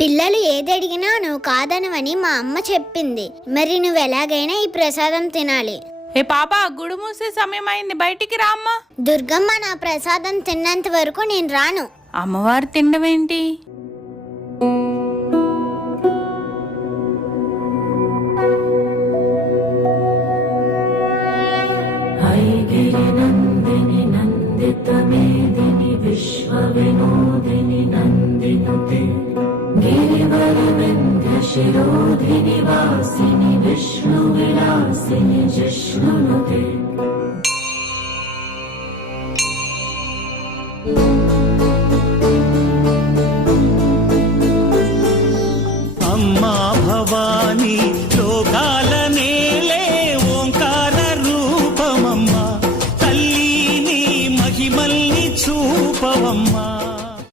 పిల్లలు ఏది అడిగినా నువ్వు కాదనవని మా అమ్మ చెప్పింది. మరి నువ్వు ఎలాగైనా ఈ ప్రసాదం తినాలి. ఏ పాప, గుడి మూసే సమయం అయింది, బయటికి రా అమ్మా. దుర్గమ్మ, నా ప్రసాదం తిన్నంత వరకు నేను రాను. అమ్మవారు తినడమేంటి? నందిని నందిత మేదిని విశ్వ వినోదిని నందినుతే గిరివర వింధ్య శిరోధిని వాసిని విష్ణు విలాసిని జిష్ణునుతే